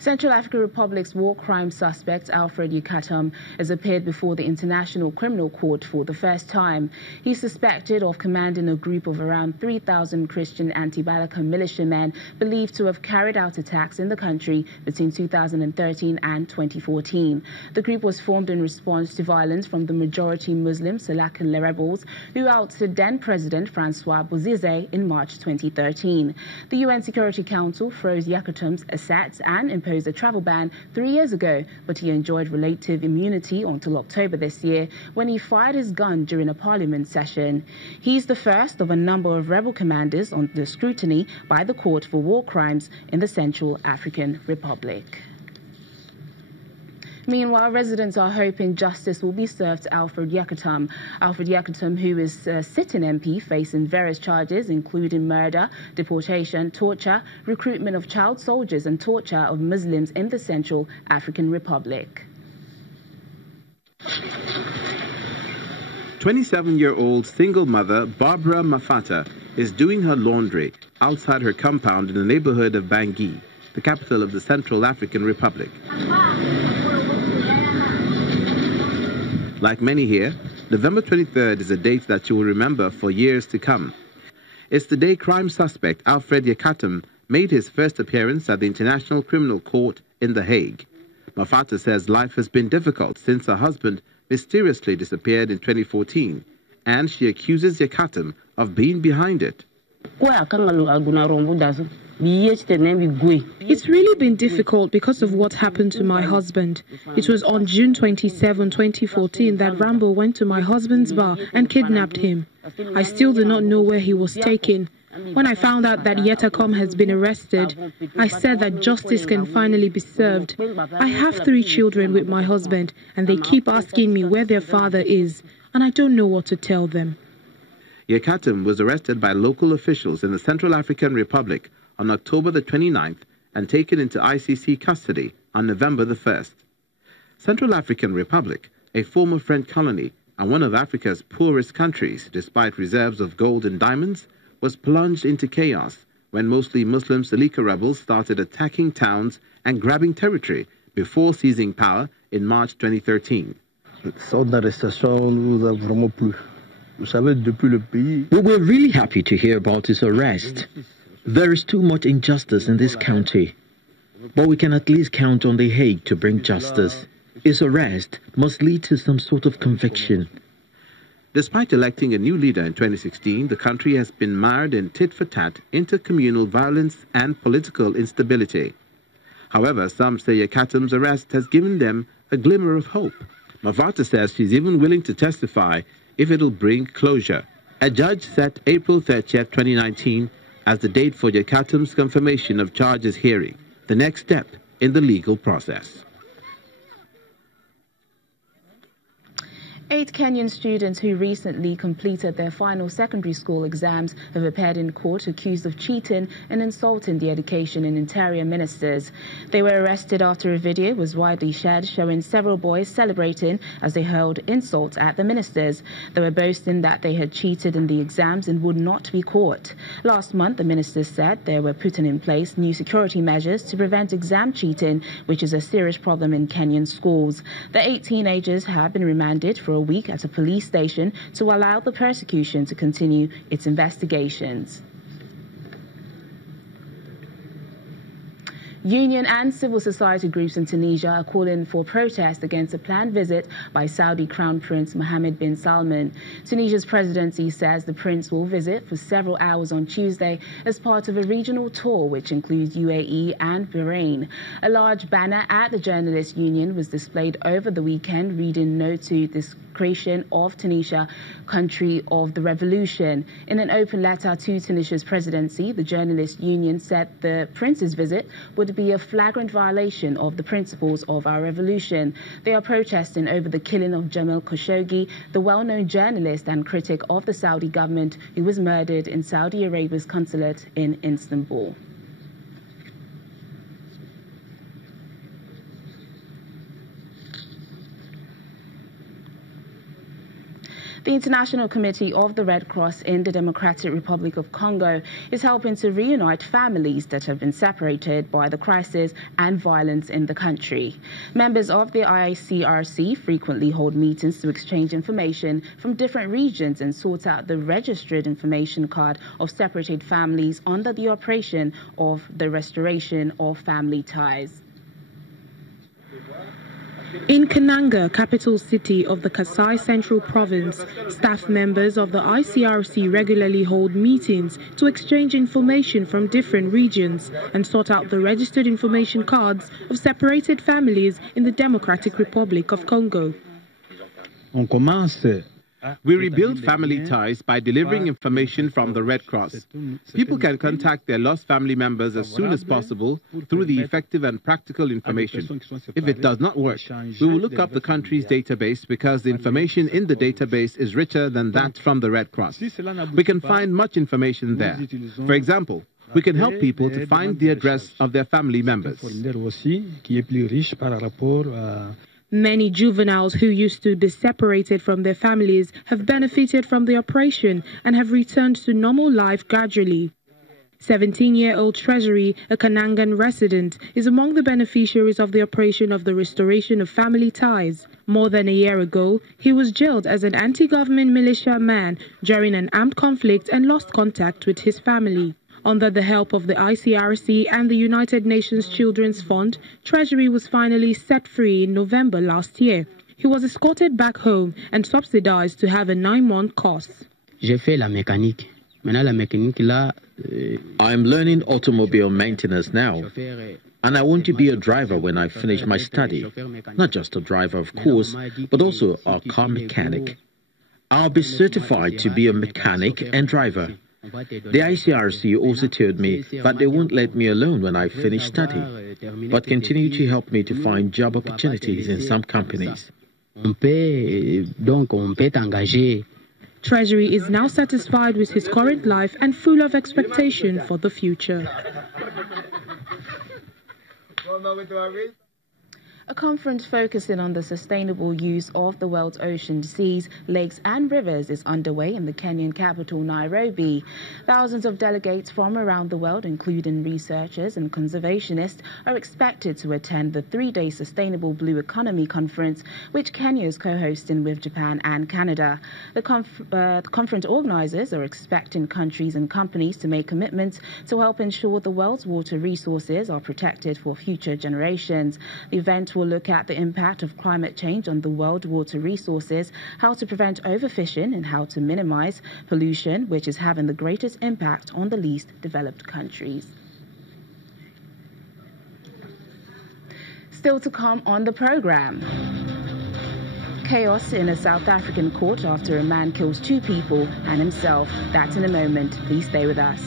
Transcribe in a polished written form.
Central African Republic's war crime suspect Alfred Yekatom has appeared before the International Criminal Court for the first time. He's suspected of commanding a group of around 3,000 Christian anti-Balaka militiamen believed to have carried out attacks in the country between 2013 and 2014. The group was formed in response to violence from the majority Muslim Salakan rebels who ousted then-President Francois Bozize in March 2013. The UN Security Council froze Yekatom's assets and imposed a travel ban 3 years ago, but he enjoyed relative immunity until October this year when he fired his gun during a parliament session. He's the first of a number of rebel commanders under scrutiny by the Court for War Crimes in the Central African Republic. Meanwhile, residents are hoping justice will be served to Alfred Yekatom. Alfred Yekatom, who is a sitting MP facing various charges, including murder, deportation, torture, recruitment of child soldiers and torture of Muslims in the Central African Republic. 27-year-old single mother Barbara Mafata is doing her laundry outside her compound in the neighborhood of Bangui, the capital of the Central African Republic. Like many here, November 23rd is a date that she will remember for years to come. It's the day crime suspect Alfred Yekatom made his first appearance at the International Criminal Court in The Hague. Mafata says life has been difficult since her husband mysteriously disappeared in 2014, and she accuses Yekatom of being behind it. It's really been difficult because of what happened to my husband. It was on June 27, 2014 that Rambo went to my husband's bar and kidnapped him. I still do not know where he was taken. When I found out that Yekatom has been arrested, I said that justice can finally be served. I have 3 children with my husband, and they keep asking me where their father is, and I don't know what to tell them. Yekatom was arrested by local officials in the Central African Republic on October the 29th and taken into ICC custody on November the 1st. Central African Republic, a former French colony and one of Africa's poorest countries despite reserves of gold and diamonds, was plunged into chaos when mostly Muslim Salika rebels started attacking towns and grabbing territory before seizing power in March 2013. We were really happy to hear about his arrest. There is too much injustice in this county, but we can at least count on The Hague to bring justice. His arrest must lead to some sort of conviction. Despite electing a new leader in 2016, the country has been mired in tit-for-tat, intercommunal violence and political instability. However, some say Yekatom's arrest has given them a glimmer of hope. Mafata says she's even willing to testify if it'll bring closure. A judge set April 30th, 2019 as the date for Yekatom's confirmation of charges hearing, the next step in the legal process. 8 Kenyan students who recently completed their final secondary school exams have appeared in court accused of cheating and insulting the education and interior ministers. They were arrested after a video was widely shared showing several boys celebrating as they hurled insults at the ministers. They were boasting that they had cheated in the exams and would not be caught. Last month, the ministers said they were putting in place new security measures to prevent exam cheating, which is a serious problem in Kenyan schools. The 8 teenagers have been remanded for a week at a police station to allow the prosecution to continue its investigations. Union and civil society groups in Tunisia are calling for protest against a planned visit by Saudi Crown Prince Mohammed bin Salman. Tunisia's presidency says the prince will visit for several hours on Tuesday as part of a regional tour which includes UAE and Bahrain. A large banner at the Journalists' Union was displayed over the weekend reading "No to Desecration of Tunisia, Country of the Revolution." In an open letter to Tunisia's presidency, the Journalists' Union said the prince's visit would be a flagrant violation of the principles of our revolution. They are protesting over the killing of Jamal Khashoggi, the well-known journalist and critic of the Saudi government who was murdered in Saudi Arabia's consulate in Istanbul. The International Committee of the Red Cross in the Democratic Republic of Congo is helping to reunite families that have been separated by the crisis and violence in the country. Members of the ICRC frequently hold meetings to exchange information from different regions and sort out the registered information card of separated families under the operation of the Restoration of Family Ties. In Kananga, capital city of the Kasai Central Province, staff members of the ICRC regularly hold meetings to exchange information from different regions and sort out the registered information cards of separated families in the Democratic Republic of Congo. We rebuild family ties by delivering information from the Red Cross. People can contact their lost family members as soon as possible through the effective and practical information. If it does not work, we will look up the country's database because the information in the database is richer than that from the Red Cross. We can find much information there. For example, we can help people to find the address of their family members. Many juveniles who used to be separated from their families have benefited from the operation and have returned to normal life gradually. 17-year-old Treasury, a Kanangan resident, is among the beneficiaries of the operation of the Restoration of Family Ties. More than a year ago, he was jailed as an anti-government militia man during an armed conflict and lost contact with his family. Under the help of the ICRC and the United Nations Children's Fund, Treasury was finally set free in November last year. He was escorted back home and subsidized to have a 9-month course. I'm learning automobile maintenance now, and I want to be a driver when I finish my study. Not just a driver, of course, but also a car mechanic. I'll be certified to be a mechanic and driver. The ICRC also told me that they won't let me alone when I finish study, but continue to help me to find job opportunities in some companies. Treasury is now satisfied with his current life and full of expectation for the future. A conference focusing on the sustainable use of the world's oceans, seas, lakes and rivers is underway in the Kenyan capital, Nairobi. Thousands of delegates from around the world, including researchers and conservationists, are expected to attend the 3-day Sustainable Blue Economy Conference, which Kenya is co-hosting with Japan and Canada. The conference organizers are expecting countries and companies to make commitments to help ensure the world's water resources are protected for future generations. The event will look at the impact of climate change on the world water resources, how to prevent overfishing and how to minimize pollution, which is having the greatest impact on the least developed countries. Still to come on the program. Chaos in a South African court after a man kills 2 people and himself. That's in a moment. Please stay with us.